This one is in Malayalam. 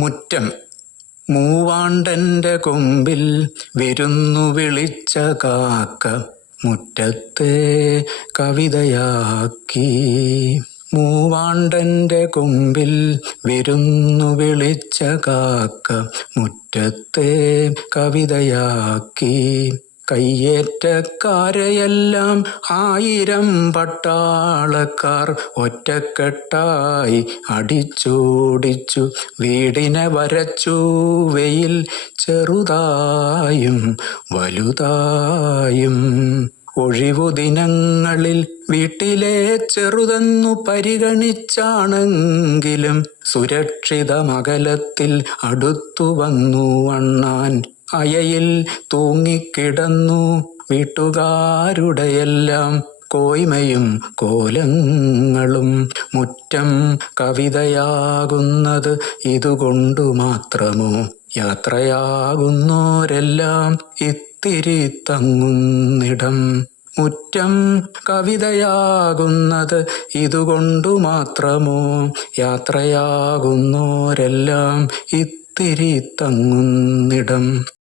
മുറ്റം. മൂവാണ്ടൻ്റെ കൊമ്പിൽ വിരുന്നു വിളിച്ച കാക്ക മുറ്റത്തെ കവിതയാക്കി. മൂവാണ്ടൻ്റെ കൊമ്പിൽ വിരുന്നു വിളിച്ച കാക്ക മുറ്റത്തെ കവിതയാക്കി. കയ്യേറ്റക്കാരെയെല്ലാം 1000 പട്ടാളക്കാർ ഒറ്റക്കെട്ടായി അടിച്ചോടിച്ചു. വീടിനെ വരച്ചു വെയിൽ ചെറുതായും വലുതായും. ഒഴിവു ദിനങ്ങളിൽ വീട്ടിലെ ചെറുതെന്നു പരിഗണിച്ചാണെങ്കിലും സുരക്ഷിതമകലത്തിൽ അടുത്തു വന്നു അണ്ണാൻ. അയയിൽ തൂങ്ങിക്കിടന്നു വീട്ടുകാരുടെയെല്ലാം കോയ്മയും കോലങ്ങളും. മുറ്റം കവിതയാകുന്നത് ഇതുകൊണ്ടു മാത്രമോ? യാത്രയാകുന്നോരെല്ലാം ഇത്തിരി തങ്ങുന്നിടം. മുറ്റം കവിതയാകുന്നത് ഇതുകൊണ്ടു മാത്രമോ? യാത്രയാകുന്നോരെല്ലാം ഇത്തിരി തങ്ങുന്നിടം.